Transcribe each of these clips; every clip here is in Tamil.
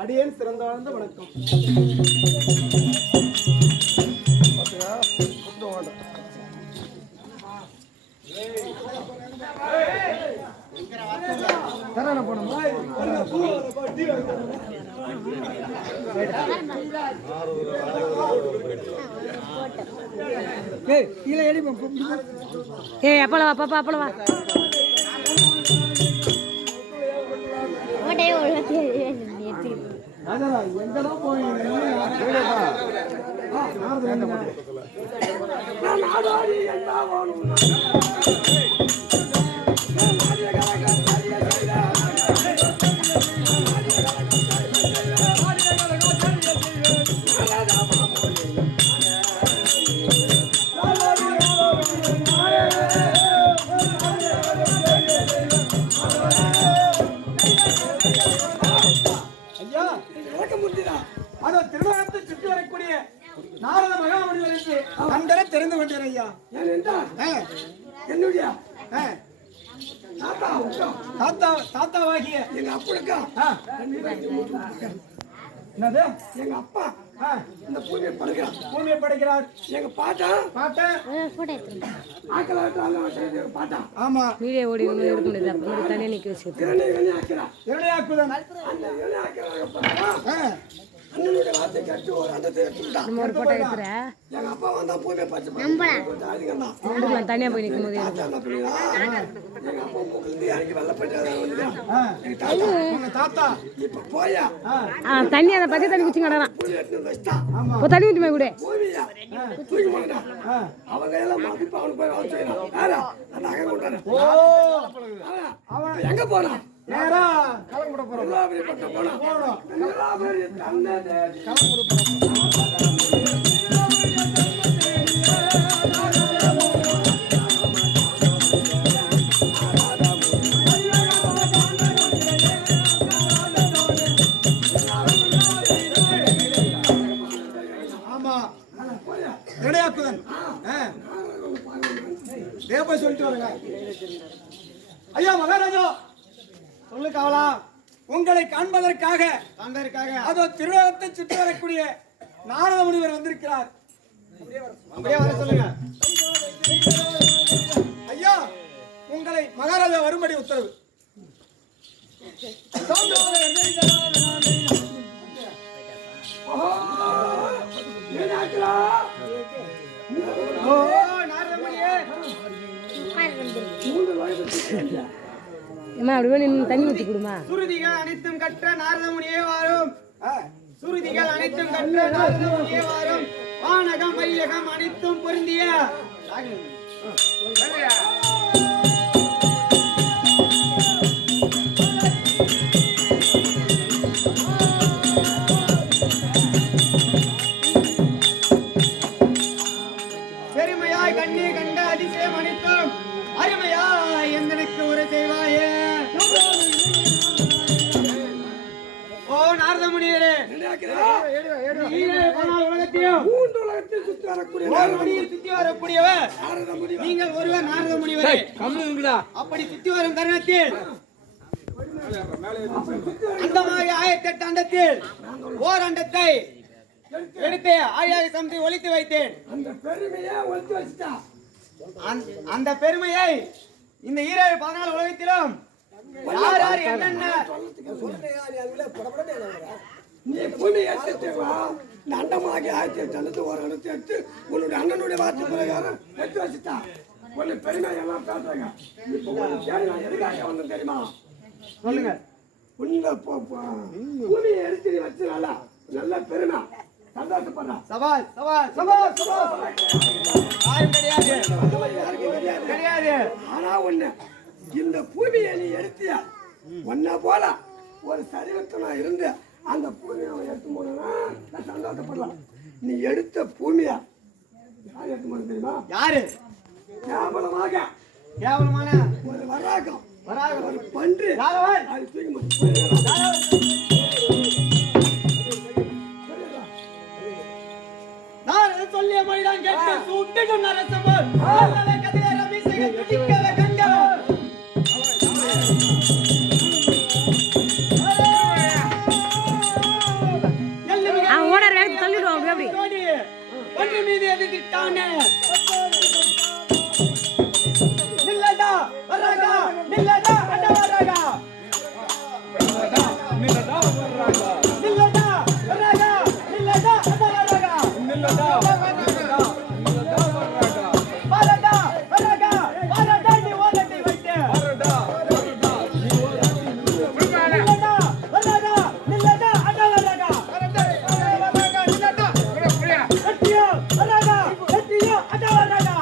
அடியேன் சிறந்த வாழ்ந்த வணக்கம். அப்பளவா பாப்பா அப்பளவா எங்கடா போய் தெரிந்து கொண்டேன் ஐயா. என்னுடைய தாத்தாவாகிய எங்க அப்பா என்னது எங்க அப்பா இந்த பூமியை படைக்கிறார். எங்க பாட்டா பாட்டா ஆமா வீடியோ ஓடி எடுக்க முடியாது. தனியாக நிற்க வச்சு அண்ணனுடைய வார்த்தை கேட்டு ஒரு அண்டத்தை எடுத்துட்டான். ஒரு போட்டோ எடுத்துற எங்க அப்பா வந்தா பூமியை பறிச்சு தனியாக போய் நிற்கும் போது எங்க அப்பா மூக்கிலிருந்து இறங்கி வெள்ள போயிட்டு தாத்தா இப்ப போயா தண்ணி அதை பச்சை தண்ணி குச்சிங்க இப்போ தண்ணி ஊற்றி கூட பூமியா தூக்கி போனா அவங்க எல்லாம் மதிப்பு அவனுக்கு போய் அவன் செய்யறான். அந்த அகை கொண்டாரு எங்க போனா நேரா கலங்குட போறோம். போனா சொல்லிட்டு வரங்க ஐயா மகாராஜா. சொல்லு காவலா, உங்களை காண்பதற்காக அதோ திருவகத்தை சுற்றி வரக்கூடிய நாரத முனிவர் வந்திருக்கிறார். அப்படியே வர சொல்லுங்க ஐயா. உங்களை மகாராஜா வரும்படி உத்தரவு. தண்ணி ஊற்றி கொடுமா. சுருதிகள் அனைத்தும் கற்ற நாரதமுனியே வாரும். சுருதிகள் அனைத்தும் கற்ற நாரதமுனியே வாரும். வானகம் வையகம் அனைத்தும் பொருந்திய பெருமையாய் கண்ணே கண்ட அதிசயம் அனைத்தும் அருமையாய் எங்களுக்கு ஒரு செய்வாயே. ஓ நாரதமுனியரே, உலகத்தில் சுத்தி வரக்கூடியவர் நீங்கள் ஒருவர் நாரதமுனிவரே. அப்படி சுத்தி வரும் தருணத்தில் அந்தமாக 1008 அண்டத்தில் ஓர் அண்டத்தை எடுத்து ஆயாக சமத்தை ஒழித்து வைத்தேன். அந்த பெருமையை இந்த 14 உலகத்திலும் யார் யார் என்னென்ன நீ பூமி எடுத்து அண்டமாக 1008 அண்டத்து ஒரு அண்டத்தை எடுத்து உன்னுடைய அண்ணனுடைய வார்த்தை பிரகாரம் எடுத்து வச்சுட்டா உன்னை பெருமை எல்லாம் பேசுறாங்க. இப்போ எதுக்காக வந்து தெரியுமா சொல்லுங்க. உன்னை பூமியை எடுத்து நீ வச்சு நல்ல பெருமை சந்தோஷப்படுறான். சவால் சவால் சவால் சவால் கிடையாது. ஆனா ஒண்ணு, இந்த பூமியை நீ எடுத்தியா ஒன்ன போல ஒரு சரிவத்தனா இருந்து அந்த பூமியை எடுத்து போனா நான் சந்தோஷப்படலாம். நீ எடுத்த பூமியா யார் எடுத்து போன தெரியுமா? யாரு? கேவலமான ஒரு வராகம் ஒரு பன்று அது தூக்கி நான் சொல்லிய மொழிதான் கேட்டு சுட்டிடும் நரசபோல் கதிர ரமேசை துடிக்கவே கண்டவர் தானே நில்லடா வராகா நில்லடா அட வராகா நில்லடா வராகா நில்லடா வராகா நில்லடா அட வராகா நில்லடா வராகா நில்லடா வராகா வரடா வராகா வரடா நீ ஓலட்டி வைத்து வரடா வரடா நீ ஓலட்டி நில்லடா வராகா நில்லடா அட வராகா வரடா வராகா நில்லடா புரியா கட்டியோ வராகா கட்டியோ அட வராகா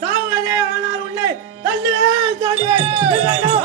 சாவதே ஆனால் உன்னை தள்ளுவேன்